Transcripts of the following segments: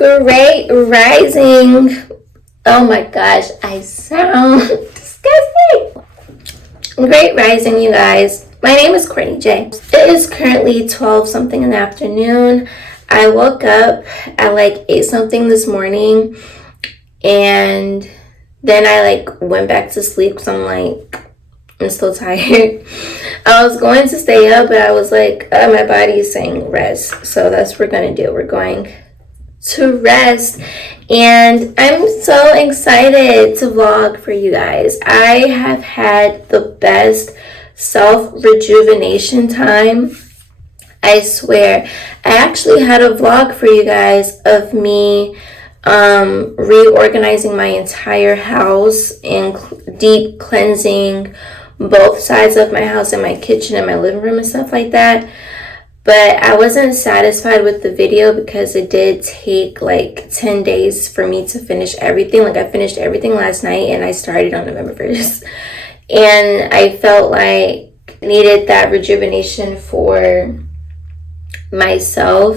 Great rising. Oh my gosh, I sound disgusting. Great rising, you guys. My name is Courtney Jay. It is currently 12 something in the afternoon. I woke up at like 8 something this morning, and then I went back to sleep because I'm still tired. I was going to stay up, but I was like, my body is saying rest. So that's what we're going to do. We're going to rest. And I'm so excited to vlog for you guys. I have had the best self-rejuvenation time. I swear. I actually had a vlog for you guys of me reorganizing my entire house and deep cleansing both sides of my house and my kitchen and my living room and stuff like that. But I wasn't satisfied with the video because it did take like 10 days for me to finish everything. Like, I finished everything last night and I started on November 1st. And I felt like I needed that rejuvenation for myself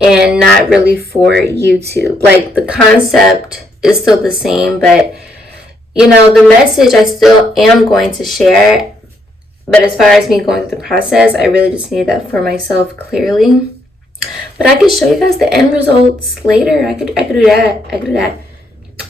and not really for YouTube. Like, the concept is still the same, but you know, the message I still am going to share. But as far as me going through the process, I really just need that for myself clearly. But I could show you guys the end results later. I could do that.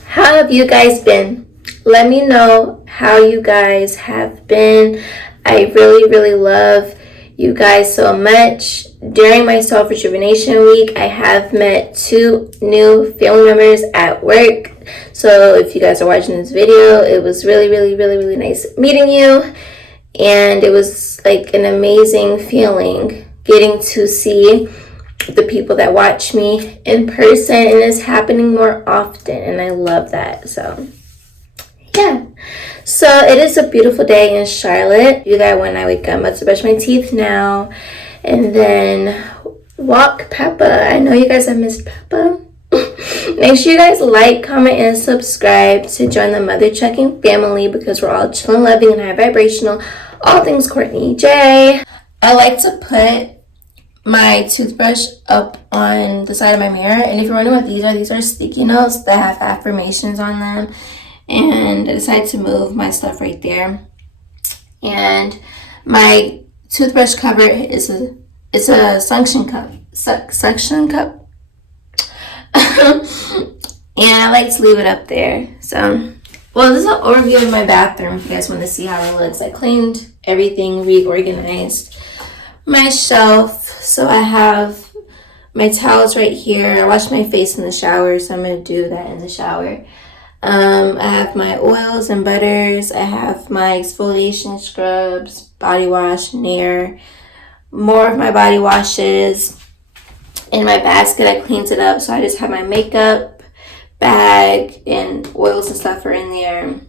How have you guys been? Let me know how you guys have been. I really love you guys so much. During my self-rejuvenation week, I have met 2 new family members at work. So if you guys are watching this video, it was really nice meeting you. And it was like an amazing feeling getting to see the people that watch me in person, and it's happening more often, and I love that. So yeah, so it is a beautiful day in Charlotte. Do that when I wake up. I'm about to brush my teeth now and then walk Peppa. I know you guys have missed Peppa. Make sure you guys like, comment, and subscribe to join the Mother Checking family, because we're all chilling, loving, and high vibrational. All things Courtney Jay. I like to put my toothbrush up on the side of my mirror, and if you're wondering what these are sticky notes that have affirmations on them, and I decided to move my stuff right there. And my toothbrush cover is a suction cup. And I like to leave it up there. So, well, this is an overview of my bathroom if you guys want to see how it looks. I cleaned everything, reorganized my shelf. So I have my towels right here. I wash my face in the shower, so I'm going to do that in the shower. I have my oils and butters. I have my exfoliation scrubs, body wash, Nair, more of my body washes. In my basket, I cleaned it up, so I just have my makeup bag and oils and stuff are in there.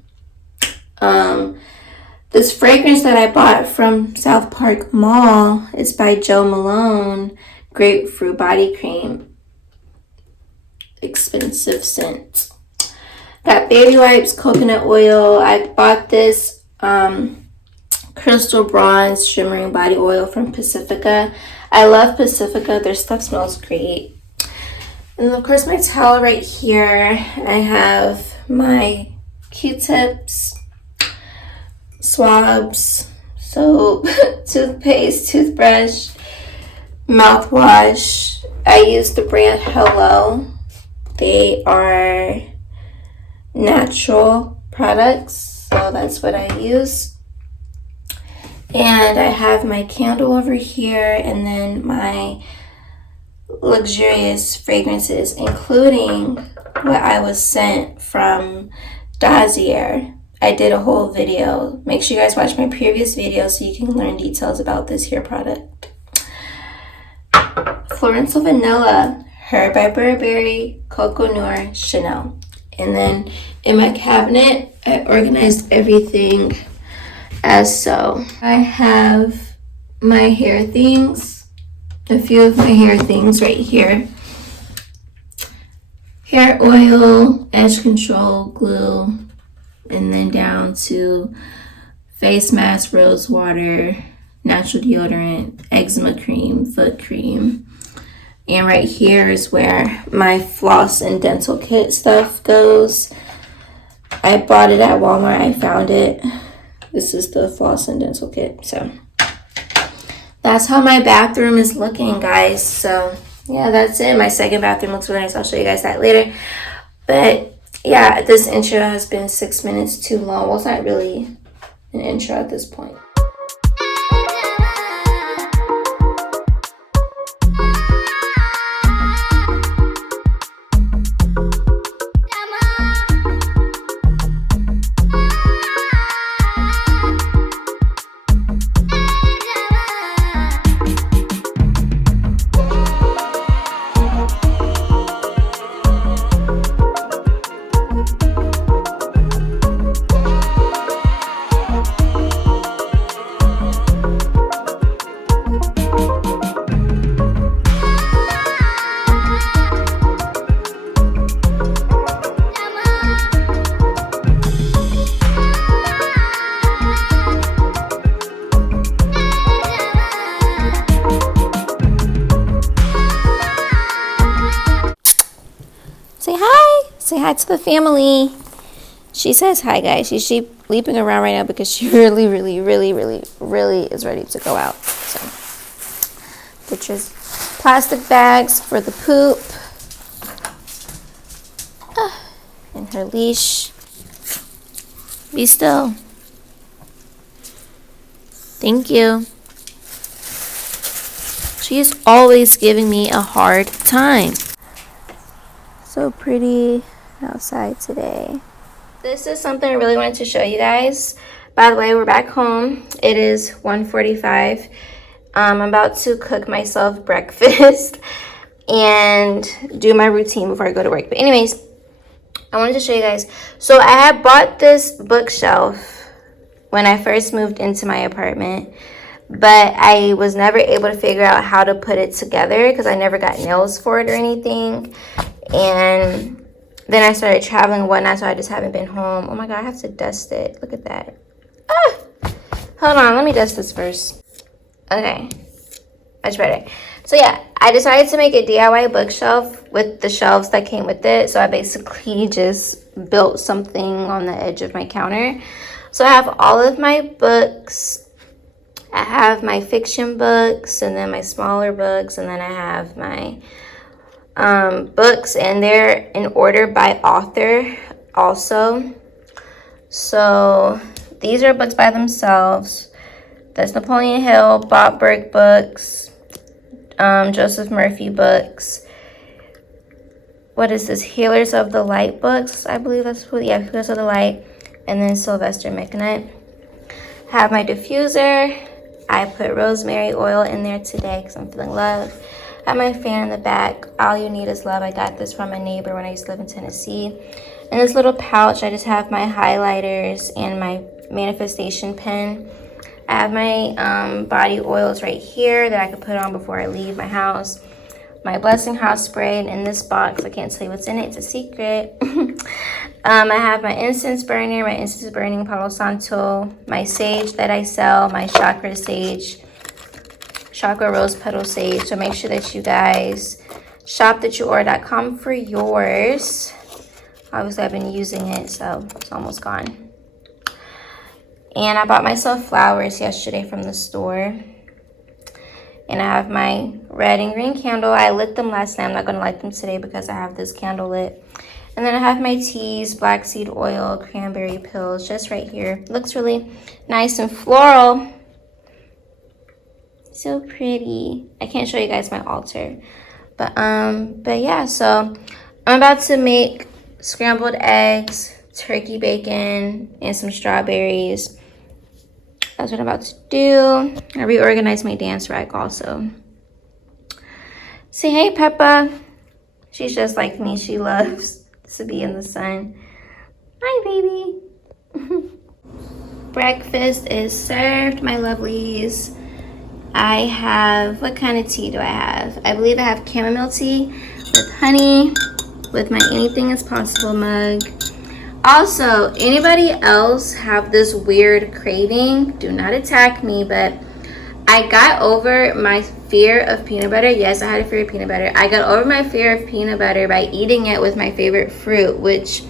This fragrance that I bought from South Park Mall is by Joe Malone, Grapefruit Body Cream. Expensive scent. Got baby wipes, coconut oil. I bought this Crystal Bronze Shimmering Body Oil from Pacifica. I love Pacifica. Their stuff smells great. And of course, my towel right here. I have my Q-tips, swabs, soap, toothpaste, toothbrush, mouthwash. I use the brand Hello. They are natural products, so that's what I use. And I have my candle over here, and then my luxurious fragrances, including what I was sent from DOSSIER. I did a whole video. Make sure you guys watch my previous video so you can learn details about this here product. Florenzo Vanilla, Her by Burberry, Coco Noir, Chanel. And then in my cabinet, I organized everything as so. I have my hair things, a few of my hair things right here. Hair oil, edge control, glue, and then down to face mask, rose water, natural deodorant, eczema cream, foot cream, And right here is where my floss and dental kit stuff goes. I bought it at Walmart. I found it. This is the floss and dental kit. So that's how my bathroom is looking, guys. So yeah, that's it. My second bathroom looks really nice. I'll show you guys that later. But yeah, this intro has been 6 minutes too long. Well, it's not really an intro at this point. Say hi to the family. She says hi, guys. She's leaping around right now because she really is ready to go out. So, pictures, plastic bags for the poop, and her leash. Be still. Thank you. She is always giving me a hard time. So pretty outside today. This is something I really wanted to show you guys. By the way, we're back home. It is 1:45. I'm about to cook myself breakfast and do my routine before I go to work. But anyways, I wanted to show you guys. So I had bought this bookshelf when I first moved into my apartment, but I was never able to figure out how to put it together because I never got nails for it or anything. And then I started traveling and whatnot, so I just haven't been home. Oh my god, I have to dust it. Look at that. Hold on, let me dust this first. Okay, much better. So yeah, I decided to make a DIY bookshelf with the shelves that came with it. So I basically just built something on the edge of my counter. So I have all of my books. I have my fiction books, and then my smaller books, and then I have my books, and they're in order by author also. So these are books by themselves. That's Napoleon Hill, Bob Burke books, Joseph Murphy books. What is this? Healers of the Light books, I believe that's what, yeah, Healers of the Light. And then Sylvester McNutt. Have my diffuser. I put rosemary oil in there today because I'm feeling love. I have my fan in the back. All you need is love. I got this from a neighbor when I used to live in Tennessee. In this little pouch, I just have my highlighters and my manifestation pen. I have my body oils right here that I can put on before I leave my house. My Blessing House spray, and in this box, I can't tell you what's in it. It's a secret. I have my incense burner, my incense burning Palo Santo, my sage that I sell, my chakra sage, chakra rose petal sage. So make sure that you guys shop thatyouore.com for yours. Obviously, I've been using it, so it's almost gone. And I bought myself flowers yesterday from the store. And I have my red and green candle. I lit them last night. I'm not going to light them today because I have this candle lit. And then I have my teas, black seed oil, cranberry pills, just right here. Looks really nice and floral. So pretty. I can't show you guys my altar. But yeah, so I'm about to make scrambled eggs, turkey bacon, and some strawberries. That's what I'm about to do. I reorganized my dance rack also. Say hey, Peppa. She's just like me. She loves to be in the sun. Hi, baby. Breakfast is served, my lovelies. I have, what kind of tea do I have? I believe I have chamomile tea with honey, with my anything is possible mug. Also, anybody else have this weird craving? Do not attack me, but I got over my fear of peanut butter. Yes, I had a fear of peanut butter. I got over my fear of peanut butter by eating it with my favorite fruit, which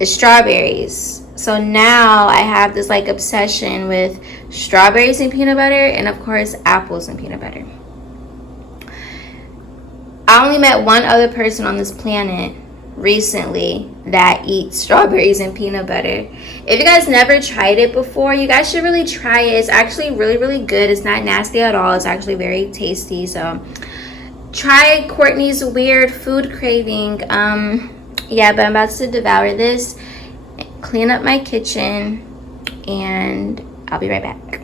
is strawberries. So now I have this like obsession with strawberries and peanut butter, and of course apples and peanut butter. I only met one other person on this planet recently that eats strawberries and peanut butter. If you guys never tried it before, you guys should really try it. It's actually really, really good. It's not nasty at all. It's actually very tasty. So try Courtney's weird food craving. Yeah, but I'm about to devour this, clean up my kitchen, and I'll be right back.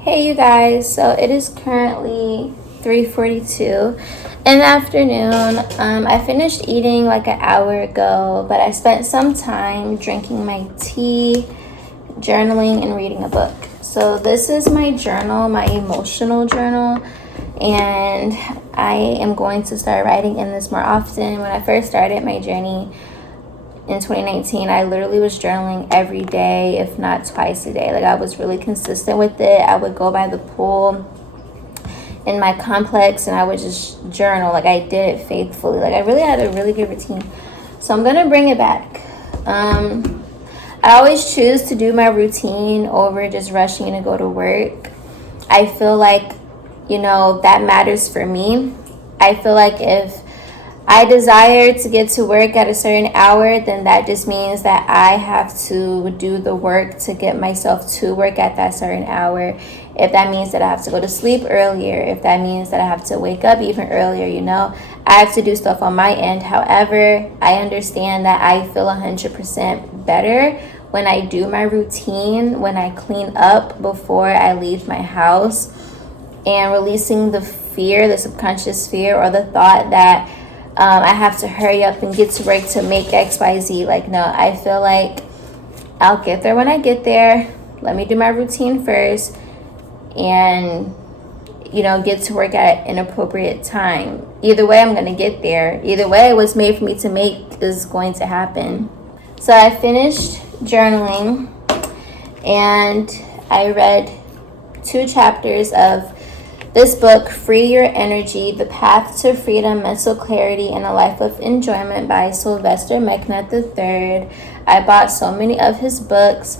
Hey you guys, so it is currently 3:42 in the afternoon. I finished eating like an hour ago, but I spent some time drinking my tea, journaling, and reading a book. So this is my journal, my emotional journal, and I am going to start writing in this more often. When I first started my journey in 2019, I literally was journaling every day, if not twice a day. Like, I was really consistent with it. I would go by the pool in my complex and I would just journal. Like, I did it faithfully. Like, I really had a really good routine. So I'm gonna bring it back. I always choose to do my routine over just rushing to go to work. I feel like, you know, that matters for me. I feel like if I desire to get to work at a certain hour, then that just means that I have to do the work to get myself to work at that certain hour. If that means that I have to go to sleep earlier, if that means that I have to wake up even earlier, you know, I have to do stuff on my end. However, I understand that I feel 100% better when I do my routine, when I clean up before I leave my house, and releasing the fear, the subconscious fear, or the thought that I have to hurry up and get to work to make XYZ. Like, no, I feel like I'll get there when I get there. Let me do my routine first and, you know, get to work at an appropriate time. Either way, I'm going to get there. Either way, what's made for me to make is going to happen. So I finished journaling and I read 2 chapters of this book, Free Your Energy, The Path to Freedom, Mental Clarity, and a Life of Enjoyment by Sylvester McNutt III. I bought so many of his books.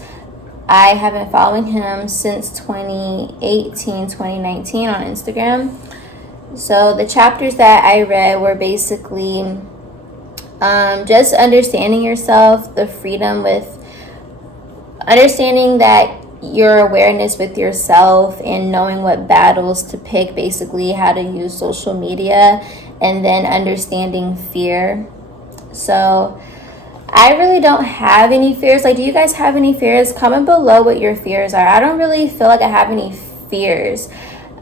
I have been following him since 2018, 2019 on Instagram. So the chapters that I read were basically just understanding yourself, the freedom with understanding that your awareness with yourself and knowing what battles to pick, basically how to use social media, and then understanding fear. So I really don't have any fears. Like, do you guys have any fears? Comment below what your fears are. I don't really feel like I have any fears.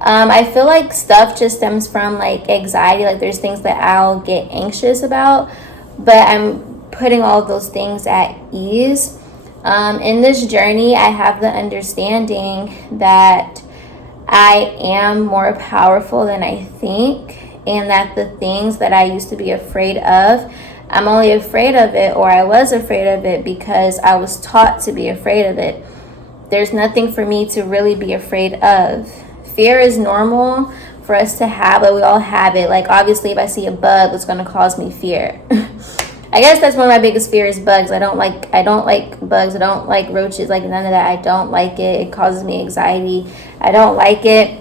I feel like stuff just stems from like anxiety. Like, there's things that I'll get anxious about, but I'm putting all of those things at ease. In this journey, I have the understanding that I am more powerful than I think, and that the things that I used to be afraid of, I'm only afraid of it, or I was afraid of it because I was taught to be afraid of it. There's nothing for me to really be afraid of. Fear is normal for us to have, but we all have it. Like, obviously, if I see a bug, it's going to cause me fear. I guess that's one of my biggest fears, bugs. I don't like bugs. I don't like roaches, like none of that. I don't like it. It causes me anxiety. I don't like it.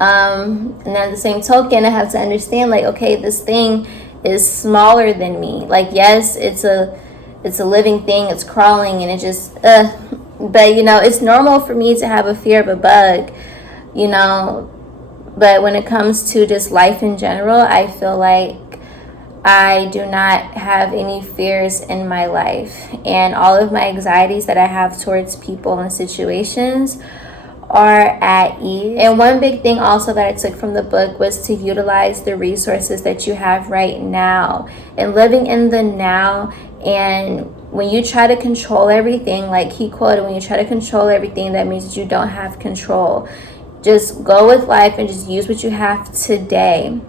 And then at the same token, I have to understand, like, okay, this thing is smaller than me. Like, yes, it's a living thing. It's crawling and it just, but you know, it's normal for me to have a fear of a bug, you know. But when it comes to just life in general, I feel like I do not have any fears in my life, and all of my anxieties that I have towards people and situations are at ease. And one big thing also that I took from the book was to utilize the resources that you have right now and living in the now. And when you try to control everything, like he quoted, when you try to control everything, that means that you don't have control. Just go with life and just use what you have today.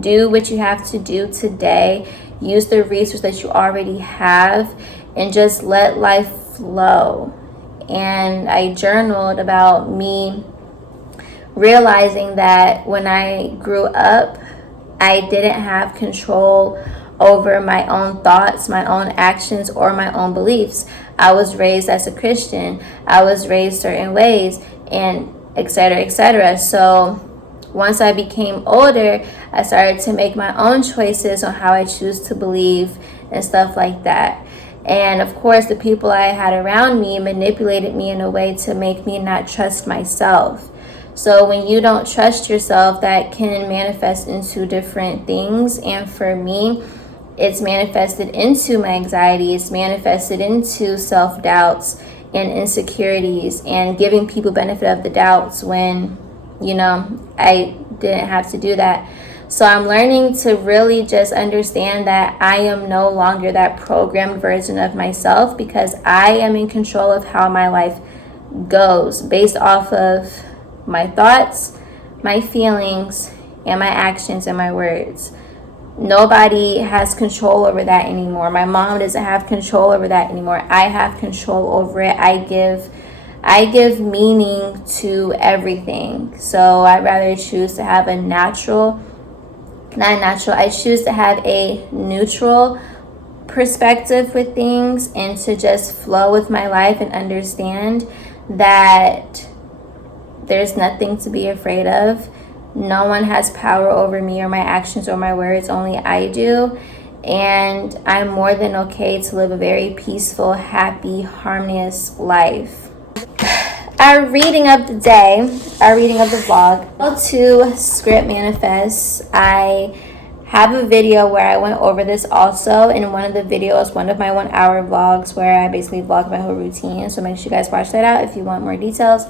Do what you have to do today. Use the resources that you already have and just let life flow. And I journaled about me realizing that when I grew up, I didn't have control over my own thoughts, my own actions, or my own beliefs. I was raised as a Christian. I was raised certain ways, and etc., etc. So once I became older, I started to make my own choices on how I choose to believe and stuff like that. And of course, the people I had around me manipulated me in a way to make me not trust myself. So when you don't trust yourself, that can manifest into different things. And for me, it's manifested into my anxiety. It's manifested into self-doubts and insecurities and giving people benefit of the doubts when, I didn't have to do that. So I'm learning to really just understand that I am no longer that programmed version of myself, because I am in control of how my life goes based off of my thoughts, my feelings, and my actions and my words. Nobody has control over that anymore. My mom doesn't have control over that anymore. I have control over it. I give meaning to everything. So I'd rather choose to have I choose to have a neutral perspective with things, and to just flow with my life and understand that there's nothing to be afraid of. No one has power over me or my actions or my words, only I do. And I'm more than okay to live a very peaceful, happy, harmonious life. Our reading of the day, our reading of the vlog, how to script manifest. I have a video where I went over this also in one of the videos, one of my 1 hour vlogs, where I basically vlog my whole routine. So make sure you guys watch that out if you want more details.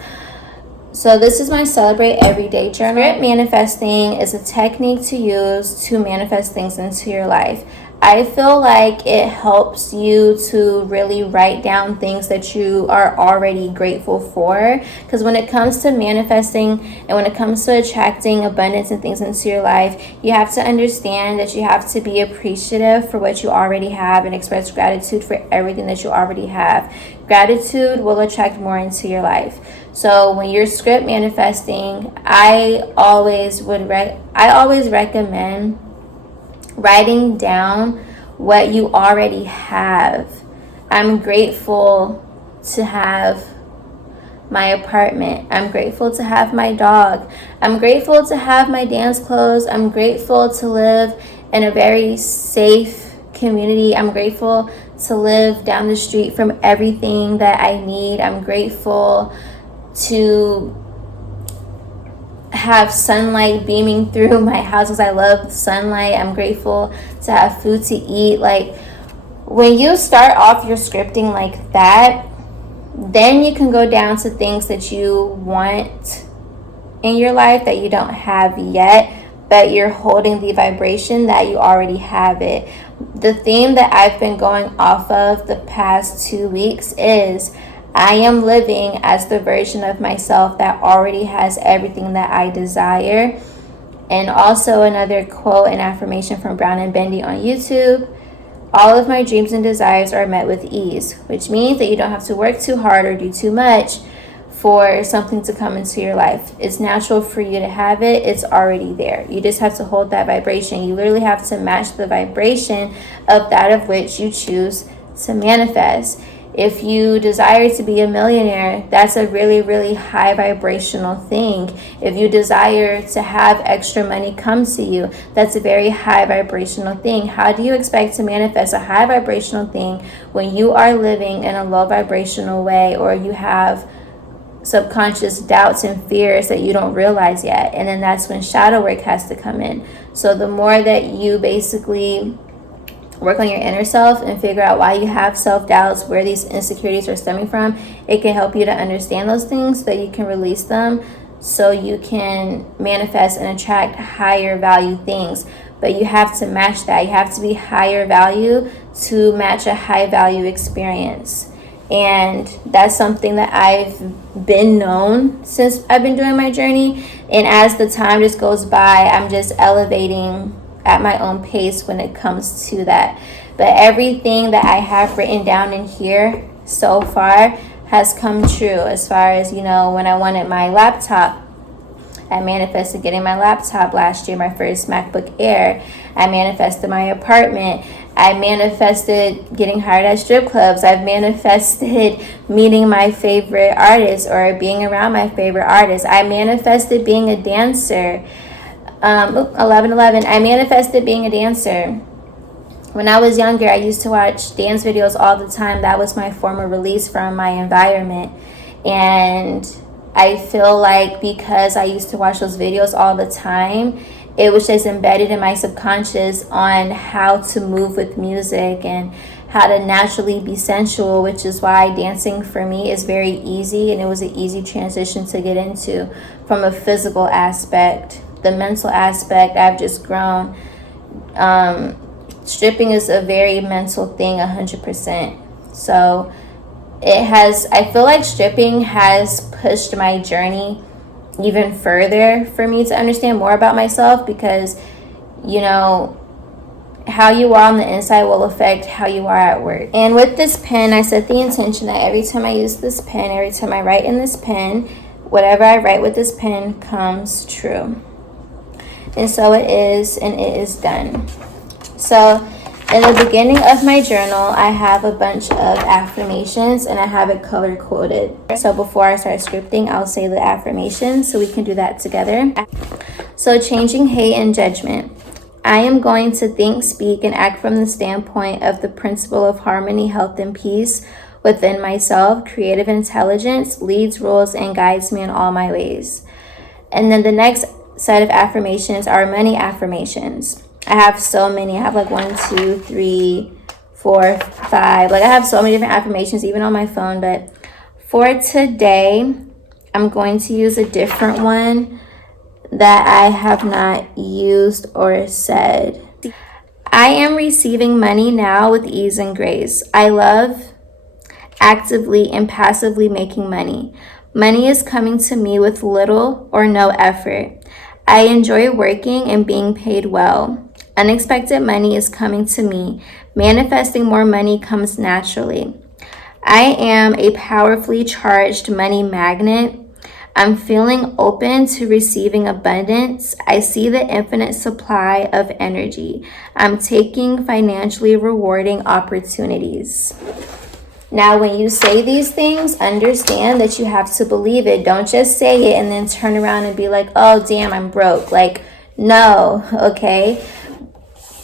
So this is my Celebrate Everyday journal. Script manifesting is a technique to use to manifest things into your life. I feel like it helps you to really write down things that you are already grateful for. Because when it comes to manifesting and when it comes to attracting abundance and things into your life, you have to understand that you have to be appreciative for what you already have and express gratitude for everything that you already have. Gratitude will attract more into your life. So when you're script manifesting, I always recommend writing down what you already have. I'm grateful to have my apartment. I'm grateful to have my dog. I'm grateful to have my dance clothes. I'm grateful to live in a very safe community. I'm grateful to live down the street from everything that I need. I'm grateful to have sunlight beaming through my house because I love sunlight. I'm grateful to have food to eat. Like, when you start off your scripting like that, then you can go down to things that you want in your life that you don't have yet, but you're holding the vibration that you already have it. The theme that I've been going off of the past 2 weeks is I am living as the version of myself that already has everything that I desire. And also another quote and affirmation from Brown and Bendy on YouTube: all of my dreams and desires are met with ease, which means that you don't have to work too hard or do too much for something to come into your life. It's natural for you to have it. It's already there. You just have to hold that vibration. You literally have to match the vibration of that of which you choose to manifest. If you desire to be a millionaire, that's a really, really high vibrational thing. If you desire to have extra money come to you, that's a very high vibrational thing. How do you expect to manifest a high vibrational thing when you are living in a low vibrational way, or you have subconscious doubts and fears that you don't realize yet? And then that's when shadow work has to come in. So the more that you basically work on your inner self and figure out why you have self-doubts, where these insecurities are stemming from, it can help you to understand those things so that you can release them, so you can manifest and attract higher value things. But you have to match that. You have to be higher value to match a high value experience. And that's something that I've been known since I've been doing my journey. And as the time just goes by, I'm just elevating at my own pace when it comes to that. But everything that I have written down in here so far has come true. As far as, when I wanted my laptop, I manifested getting my laptop last year, my first MacBook Air. I manifested my apartment. I manifested getting hired at strip clubs. I've manifested meeting my favorite artists or being around my favorite artists. I manifested being a dancer. 11:11. I manifested being a dancer. When I was younger, I used to watch dance videos all the time. That was my form of release from my environment. And I feel like because I used to watch those videos all the time, it was just embedded in my subconscious on how to move with music and how to naturally be sensual, which is why dancing for me is very easy, and it was an easy transition to get into from a physical aspect. The mental aspect, I've just grown. Stripping is a very mental thing, 100%. So I feel like stripping has pushed my journey even further for me to understand more about myself, because, you know, how you are on the inside will affect how you are at work. And with this pen, I set the intention that every time I use this pen, every time I write in this pen, whatever I write with this pen comes true. And so it is, and it is done. So in the beginning of my journal, I have a bunch of affirmations and I have it color coded. So before I start scripting, I'll say the affirmations so we can do that together. So changing hate and judgment. I am going to think, speak, and act from the standpoint of the principle of harmony, health, and peace within myself. Creative intelligence leads, rules, and guides me in all my ways. And then the next set of affirmations are money affirmations. I have so many. I have like 1, 2, 3, 4, 5. Like I have so many different affirmations even on my phone. But for today, I'm going to use a different one that I have not used or said. I am receiving money now with ease and grace. I love actively and passively making money. Money is coming to me with little or no effort. I enjoy working and being paid well. Unexpected money is coming to me. Manifesting more money comes naturally. I am a powerfully charged money magnet. I'm feeling open to receiving abundance. I see the infinite supply of energy. I'm taking financially rewarding opportunities. Now, when you say these things, understand that you have to believe it. Don't just say it and then turn around and be like, oh, damn, I'm broke. Like, no, okay?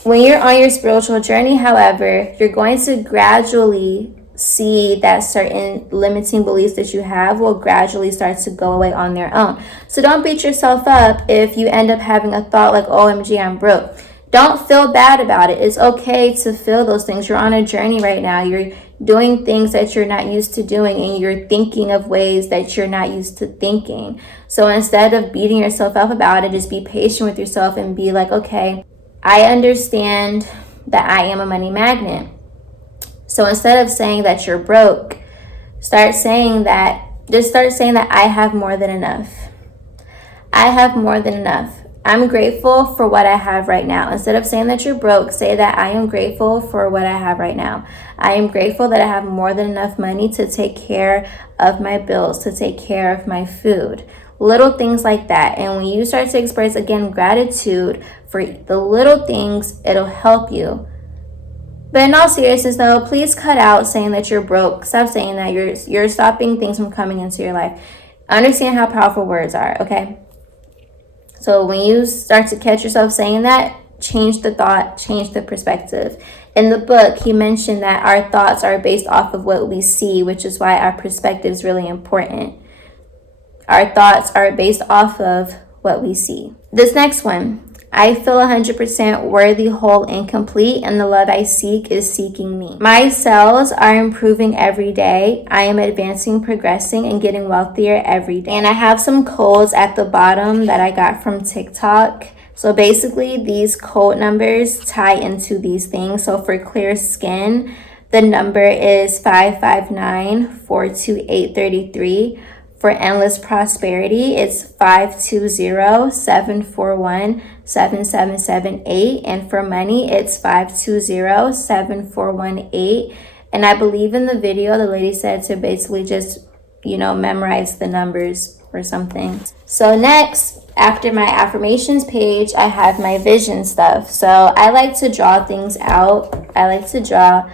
When you're on your spiritual journey, however, you're going to gradually see that certain limiting beliefs that you have will gradually start to go away on their own. So don't beat yourself up if you end up having a thought like, OMG, I'm broke. Don't feel bad about it. It's okay to feel those things. You're on a journey right now. You're doing things that you're not used to doing, and you're thinking of ways that you're not used to thinking. So instead of beating yourself up about it, just be patient with yourself and be like, okay, I understand that I am a money magnet. So instead of saying that you're broke, start saying that I have more than enough. I have more than enough. I'm grateful for what I have right now. Instead of saying that you're broke, say that I am grateful for what I have right now. I am grateful that I have more than enough money to take care of my bills, to take care of my food. Little things like that. And when you start to express, again, gratitude for the little things, it'll help you. But in all seriousness, though, please cut out saying that you're broke. Stop saying that. You're stopping things from coming into your life. Understand how powerful words are, okay? So when you start to catch yourself saying that, change the thought, change the perspective. In the book, he mentioned that our thoughts are based off of what we see, which is why our perspective is really important. Our thoughts are based off of what we see. This next one. I feel 100% worthy, whole, and complete, and the love I seek is seeking me. My cells are improving every day. I am advancing, progressing, and getting wealthier every day. And I have some codes at the bottom that I got from TikTok. So basically, these code numbers tie into these things. So for clear skin, the number is 559-428-33. For endless prosperity, it's 520-741-7778. And for money, it's 520-7418. And I believe in the video, the lady said to basically just, memorize the numbers. or something. So next, after my affirmations page, I have my vision stuff. So I like to draw things out. I like to draw.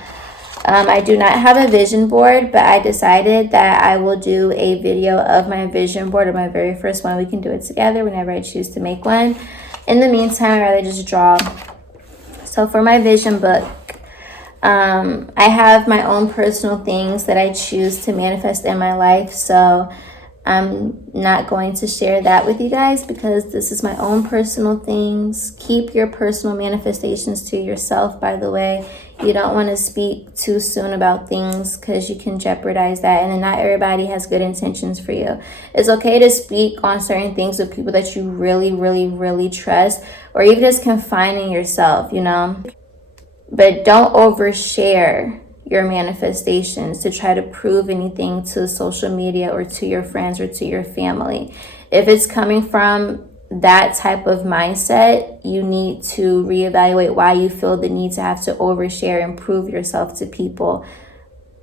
I do not have a vision board, but I decided that I will do a video of my vision board, or my very first one. We can do it together whenever I choose to make one. In the meantime, I'd rather just draw. So for my vision book, I have my own personal things that I choose to manifest in my life. So I'm not going to share that with you guys because this is my own personal things. Keep your personal manifestations to yourself, by the way. You don't want to speak too soon about things because you can jeopardize that. And then not everybody has good intentions for you. It's okay to speak on certain things with people that you really, really, really trust, or even just confining yourself, you know. But don't overshare your manifestations to try to prove anything to social media or to your friends or to your family. If it's coming from that type of mindset, you need to reevaluate why you feel the need to have to overshare and prove yourself to people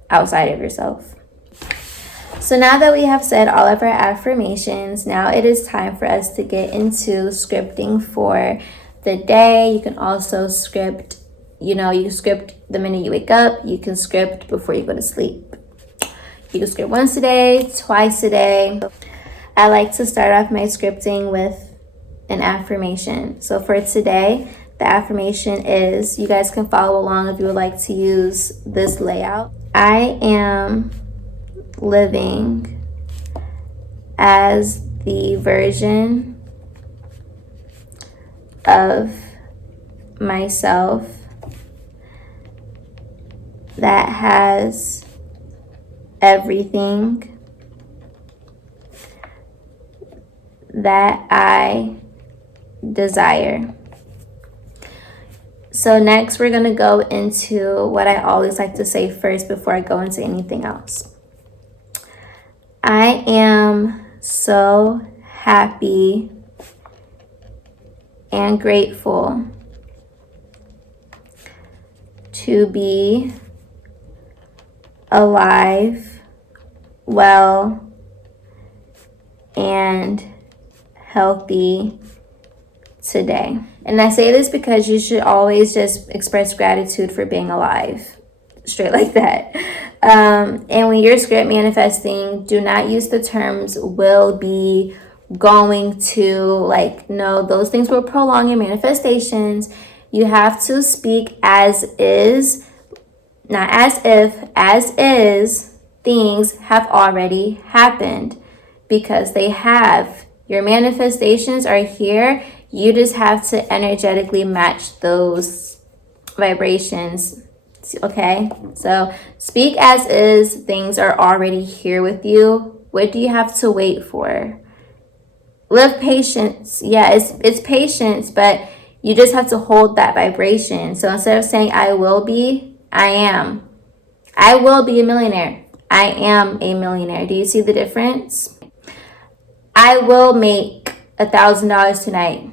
outside of yourself. So now that we have said all of our affirmations, now it is time for us to get into scripting for the day. You can also script, you can script the minute you wake up. You can script before you go to sleep. You can script once a day, twice a day. I like to start off my scripting with an affirmation. So for today, the affirmation is, you guys can follow along if you would like to use this layout. I am living as the version of myself that has everything that I desire. So next we're going to go into what I always like to say first before I go into anything else. I am so happy and grateful to be alive, well, and healthy today. And I say this because you should always just express gratitude for being alive, straight like that. And when you're script manifesting, do not use the terms will be, going to, like, no, those things will prolong your manifestations. You have to speak as is, not as if, as is. Things have already happened because they have. Your manifestations are here. You just have to energetically match those vibrations. Okay, so speak as is. Things are already here with you. What do you have to wait for? Live patience. Yeah, it's patience, but you just have to hold that vibration. So instead of saying I will be, I am. I will be a millionaire. I am a millionaire. Do you see the difference? I will make $1,000 tonight.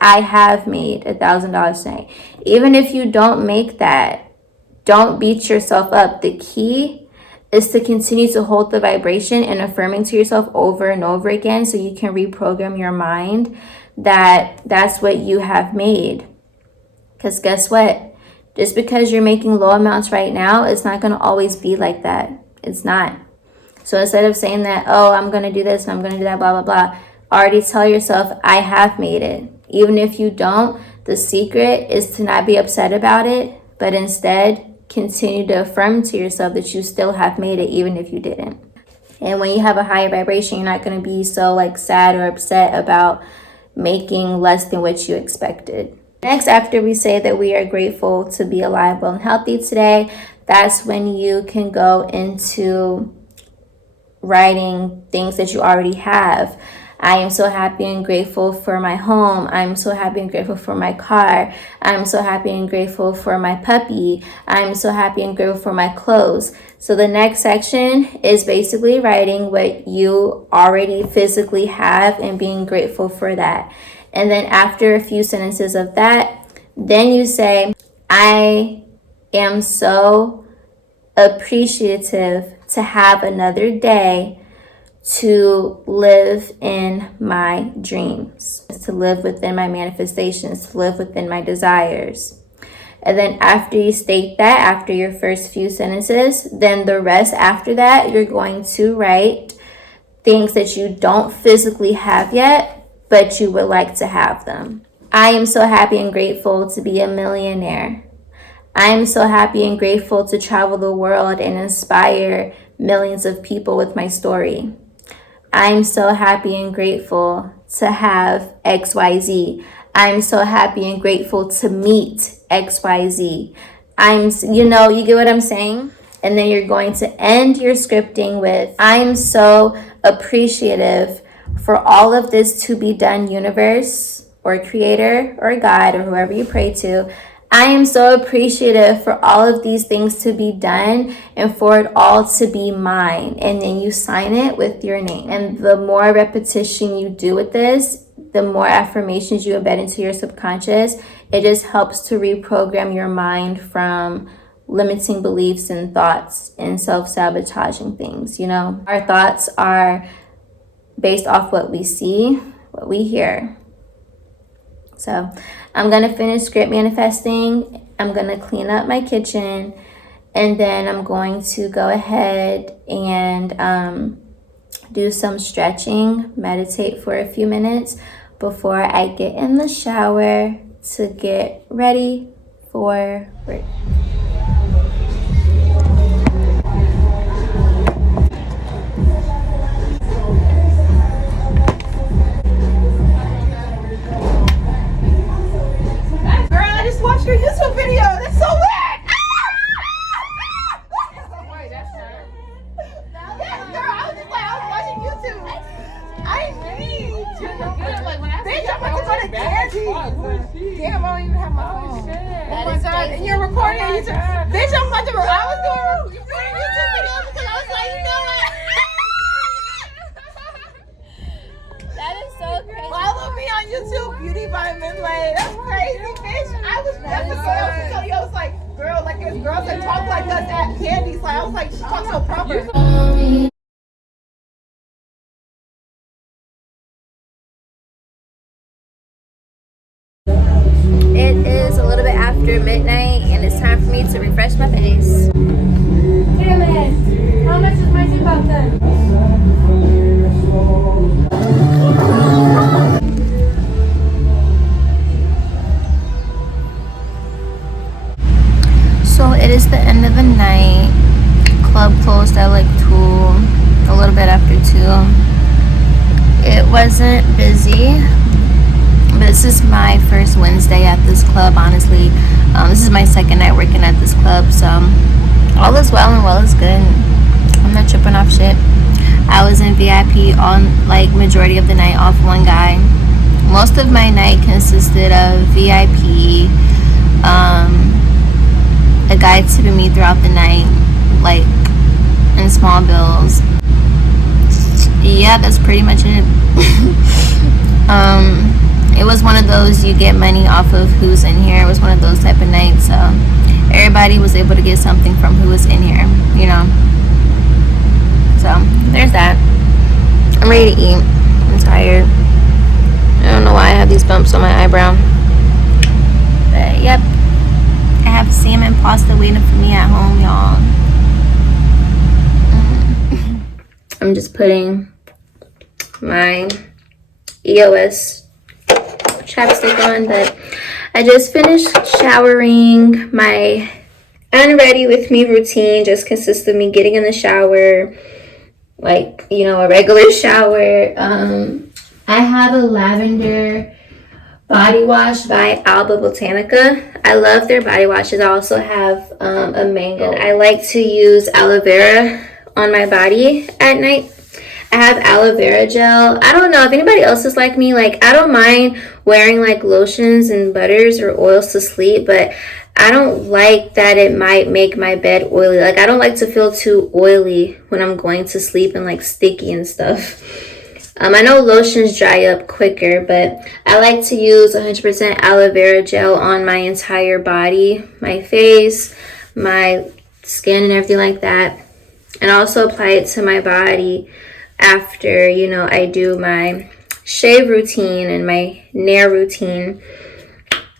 I have made $1,000 tonight. Even if you don't make that, don't beat yourself up. The key is to continue to hold the vibration and affirming to yourself over and over again so you can reprogram your mind that that's what you have made. Because guess what? Just because you're making low amounts right now, it's not going to always be like that. It's not. So instead of saying that, oh, I'm going to do this and I'm going to do that, blah, blah, blah, already tell yourself, I have made it. Even if you don't, the secret is to not be upset about it, but instead continue to affirm to yourself that you still have made it, even if you didn't. And when you have a higher vibration, you're not going to be so sad or upset about making less than what you expected. Next, after we say that we are grateful to be alive, well, and healthy today, that's when you can go into writing things that you already have. I am so happy and grateful for my home. I'm so happy and grateful for my car. I'm so happy and grateful for my puppy. I'm so happy and grateful for my clothes. So the next section is basically writing what you already physically have and being grateful for that. And then after a few sentences of that, then you say, I am so appreciative to have another day to live in my dreams, to live within my manifestations, to live within my desires. And then after you state that, after your first few sentences, then the rest after that, you're going to write things that you don't physically have yet, but you would like to have them. I am so happy and grateful to be a millionaire. I am so happy and grateful to travel the world and inspire millions of people with my story. I'm so happy and grateful to have XYZ. I'm so happy and grateful to meet XYZ. You get what I'm saying? And then you're going to end your scripting with, I'm so appreciative for all of this to be done, universe or creator or God or whoever you pray to. I am so appreciative for all of these things to be done and for it all to be mine. And then you sign it with your name. And the more repetition you do with this, the more affirmations you embed into your subconscious, it just helps to reprogram your mind from limiting beliefs and thoughts and self-sabotaging things. Our thoughts are based off what we see, what we hear. So I'm going to finish script manifesting. I'm going to clean up my kitchen. And then I'm going to go ahead and do some stretching, meditate for a few minutes before I get in the shower to get ready for work. Watch your YouTube video. That's so weird. Wait, that's her. Yes, girl. I was watching YouTube. I need to. Bitch, I'm about to go to Candy. Damn, I don't even have my phone. Oh my God. And you're recording on YouTube. Bitch, I'm about to. I was doing YouTube videos because I was like, you know what? That is so crazy. Follow me on YouTube, Beauty by Minlay. That's crazy, bitch. I was never supposed to tell you. I was like, girl, like there's girls that talk like us at Candy's. Like I was like, she talks so proper. It is a little bit after midnight and it's time for me to refresh my face. Damn it! How much is my seatbelt then? So it is the end of the night. Club closed at like 2, a little bit after 2. It wasn't busy, but this is my first Wednesday at this club, honestly. This is my second night working at this club, so all is well and well is good. I'm not tripping off shit. I was in VIP on like majority of the night off one guy. Most of my night consisted of VIP, a guy tipping me throughout the night, like in small bills. Yeah, that's pretty much it. It was one of those you get money off of who's in here. It was one of those type of nights, so everybody was able to get something from who was in here, so there's that. I'm ready to eat. I'm tired. I don't know why I have these bumps on my eyebrow, but yep, I have salmon pasta waiting for me at home, y'all. I'm just putting my EOS chapstick on, but I just finished showering. My Unready with me routine just consists of me getting in the shower, like, a regular shower. I have a lavender body wash by Alba Botanica. I love their body washes. I also have a mango. And I like to use aloe vera on my body at night. I have aloe vera gel. I don't know if anybody else is like me. Like, I don't mind wearing like lotions and butters or oils to sleep, but I don't like that it might make my bed oily. Like, I don't like to feel too oily when I'm going to sleep and like sticky and stuff. I know lotions dry up quicker, but I like to use 100% aloe vera gel on my entire body, my face, my skin and everything like that. And also apply it to my body after, you know, I do my shave routine and my nail routine.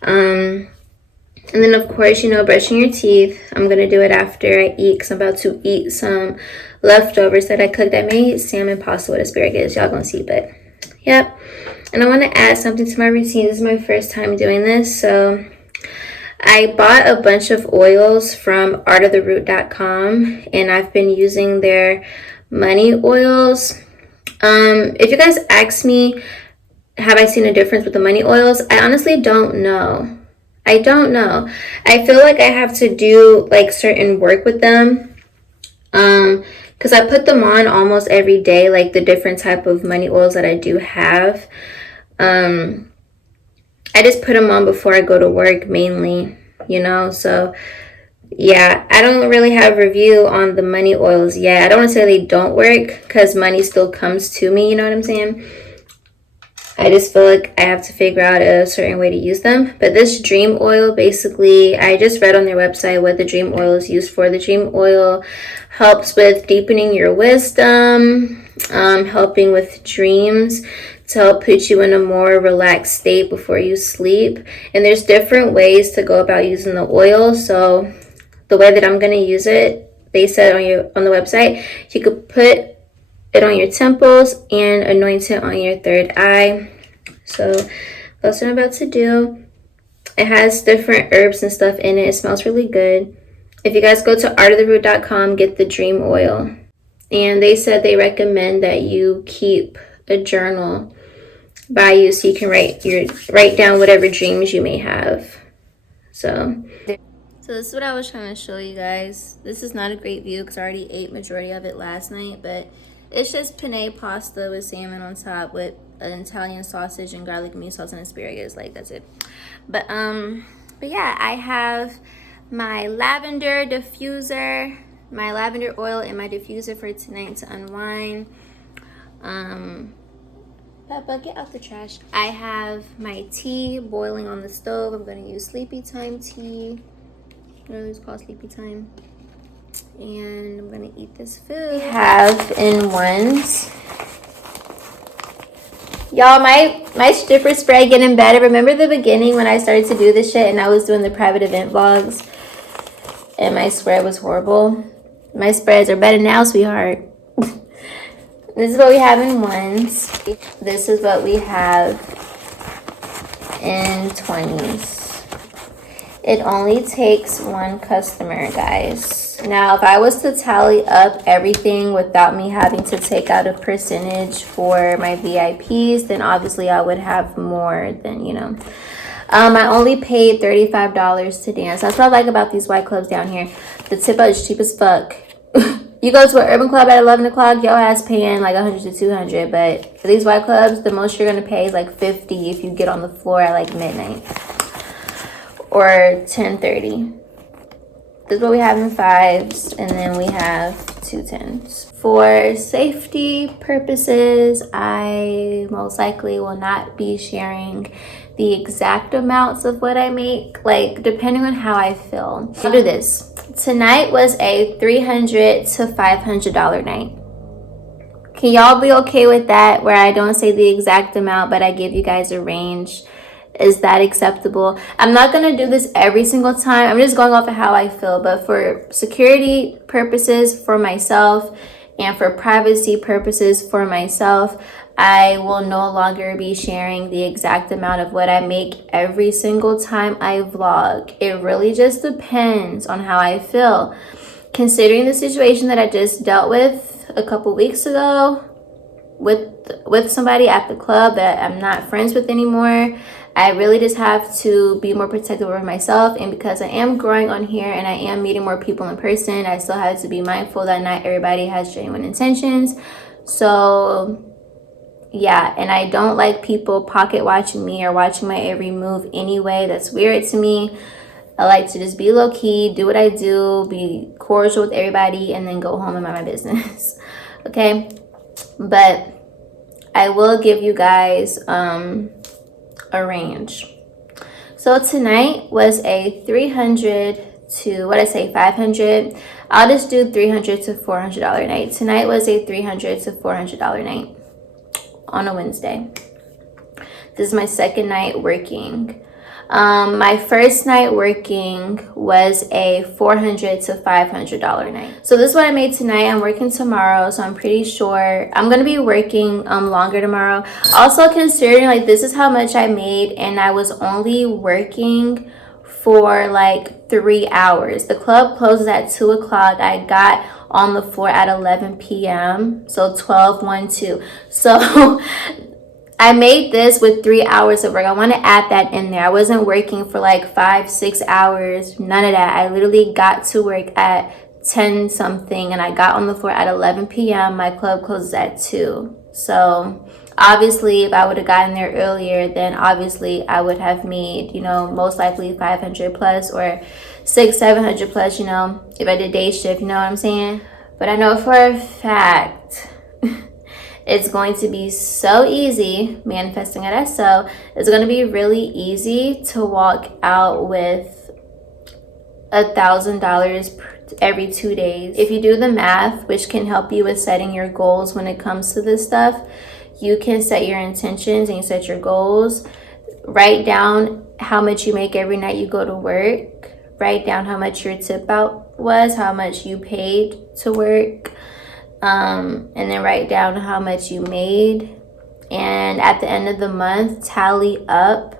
And then, of course, you know, brushing your teeth. I'm going to do it after I eat because I'm about to eat some leftovers that I cooked. I made salmon pasta with asparagus. Y'all going to see, but yep. And I want to add something to my routine. This is my first time doing this. So I bought a bunch of oils from artoftheroot.com, and I've been using their money oils. If you guys ask me, have I seen a difference with the money oils? I honestly don't know. I don't know. I feel like I have to do like certain work with them. Because I put them on almost every day, like the different type of money oils that I do have. I just put them on before I go to work mainly, you know. So yeah, I don't really have a review on the money oils yet. I don't want to say they don't work because money still comes to me, you know what I'm saying? I just feel like I have to figure out a certain way to use them. But this dream oil, basically, I just read on their website what the dream oil is used for. The dream oil helps with deepening your wisdom, helping with dreams, to help put you in a more relaxed state before you sleep. And there's different ways to go about using the oil. So the way that I'm going to use it, they said on the website, you could put it on your temples and anoint it on your third eye. So that's what I'm about to do. It has different herbs and stuff in it. It smells really good. If you guys go to artoftheroot.com, get the dream oil. And they said they recommend that you keep a journal by you so you can write down whatever dreams you may have. So this is what I was trying to show you guys. This is not a great view because I already ate majority of it last night, but it's just penne pasta with salmon on top with an Italian sausage and garlic meat sauce and asparagus. Like, that's it. But yeah, I have my lavender diffuser, my lavender oil in my diffuser for tonight to unwind. Peppa, get out the trash. I have my tea boiling on the stove. I'm going to use sleepy time tea. It's called sleepy time. And I'm gonna eat this food. Have in ones. Y'all, my stripper spread getting better. Remember the beginning when I started to do this shit and I was doing the private event vlogs and my spread was horrible? My spreads are better now, sweetheart. This is what we have in ones. This is what we have in 20s. It only takes one customer, guys. Now, if I was to tally up everything without me having to take out a percentage for my VIPs, then obviously I would have more than, you know. I only paid $35 to dance. That's what I like about these white clubs down here. The tip is cheap as fuck. You go to an urban club at 11 o'clock, your ass paying like 100 to 200. But for these white clubs, the most you're going to pay is like 50 if you get on the floor at like midnight. Or 10:30. This is what we have in 5s, and then we have 2 10s. For safety purposes, I most likely will not be sharing the exact amounts of what I make, like depending on how I feel. I'll do this. Tonight was a $300 to $500 night. Can y'all be okay with that, where I don't say the exact amount, but I give you guys a range? Is that acceptable? I'm not going to do this every single time. I'm just going off of how I feel. But for security purposes for myself and for privacy purposes for myself, I will no longer be sharing the exact amount of what I make every single time I vlog. It really just depends on how I feel. Considering the situation that I just dealt with a couple weeks ago with somebody at the club that I'm not friends with anymore, I really just have to be more protective of myself. And because I am growing on here and I am meeting more people in person, I still have to be mindful that not everybody has genuine intentions. So yeah, and I don't like people pocket watching me or watching my every move anyway. That's weird to me. I like to just be low key, do what I do, be cordial with everybody, and then go home and mind my business. Okay, but I will give you guys a range. So tonight was a $300 to, what I say, 500. I'll just do $300 to $400 night. Tonight was a $300 to $400 night on a Wednesday. This is my second night working. My first night working was a $400 to $500 night. So this is what I made tonight. I'm working tomorrow, so I'm pretty sure I'm gonna be working longer tomorrow. Also considering like this is how much I made, and I was only working for like 3 hours. The club closes at 2 o'clock. I got on the floor at 11 p.m. So 12, 1, 2. So I made this with 3 hours of work. I want to add that in there. I wasn't working for like 5, 6 hours. None of that. I literally got to work at 10 something and I got on the floor at 11 p.m. My club closes at 2. So obviously if I would have gotten there earlier, then obviously I would have made, you know, most likely 500 plus or 600, 700 plus, you know, if I did day shift, you know what I'm saying? But I know for a fact it's going to be so easy, manifesting it as so, it's going to be really easy to walk out with $1,000 every 2 days. If you do the math, which can help you with setting your goals when it comes to this stuff, you can set your intentions and you set your goals. Write down how much you make every night you go to work. Write down how much your tip out was, how much you paid to work. And then write down how much you made, and at the end of the month tally up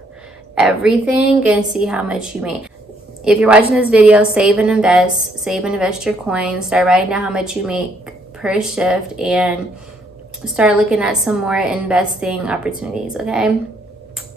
everything and see how much you made. If you're watching this video, save and invest your coins. Start writing down how much you make per shift and start looking at some more investing opportunities. Okay,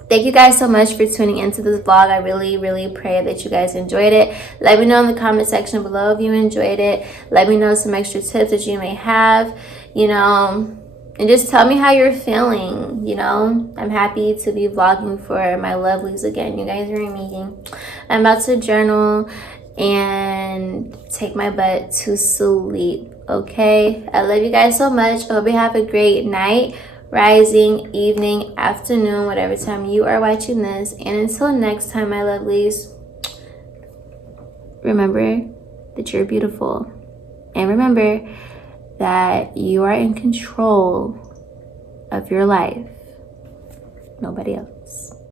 thank you guys so much for tuning into this vlog. I really pray that you guys enjoyed it. Let me know in the comment section below if you enjoyed it. Let me know some extra tips that you may have, you know, and just tell me how you're feeling. You know, I'm happy to be vlogging for my lovelies again. You guys are amazing. I'm about to journal and take my butt to sleep. Okay, I love you guys so much. I hope you have a great night, rising, evening, afternoon, whatever time you are watching this. And until next time, my lovelies, remember that you're beautiful. And remember that you are in control of your life. Nobody else.